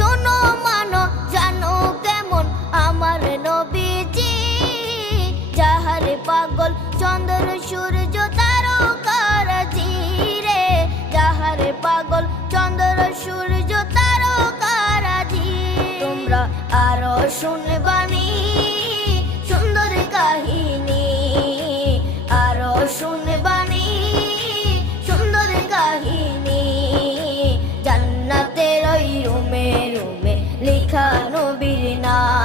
শোনো মানো জানো কেমন আমার নবীজি, যাহারে পাগল চন্দ্র সূর্য তারকারাজি রে, যাহারে পাগল চন্দ্র সূর্য তারকারাজি। তোমরা আরো শুনবানি সুন্দর কাহিনী, আরো শুনবানি সুন্দর কাহিনী। জান্নাতের ওই রুমে রুমে লিখা নবীর নাম।